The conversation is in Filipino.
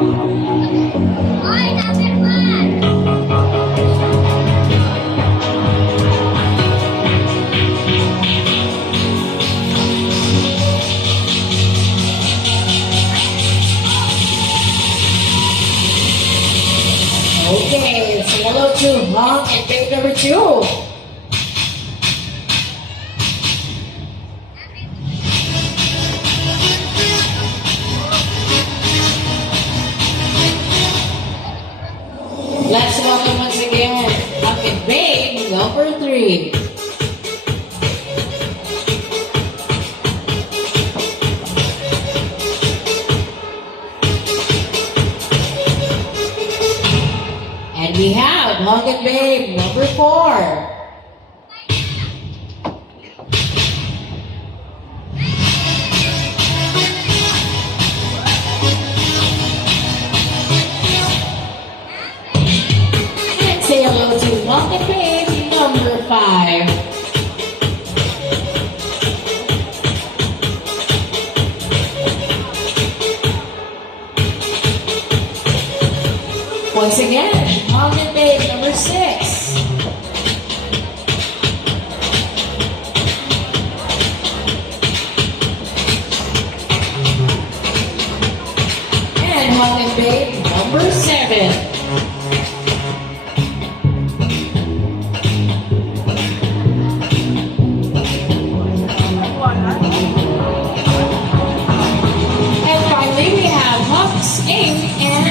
Okay, say hello to Mom and babe number 2. Let's welcome once again Mom and babe number 3. And we have Hug and Babe number 4. And say hello to Hug and Babe number 5. Once again, Hug and Babe number 6. And Hug and Babe number 7. And finally, we have Hugs, Inc. and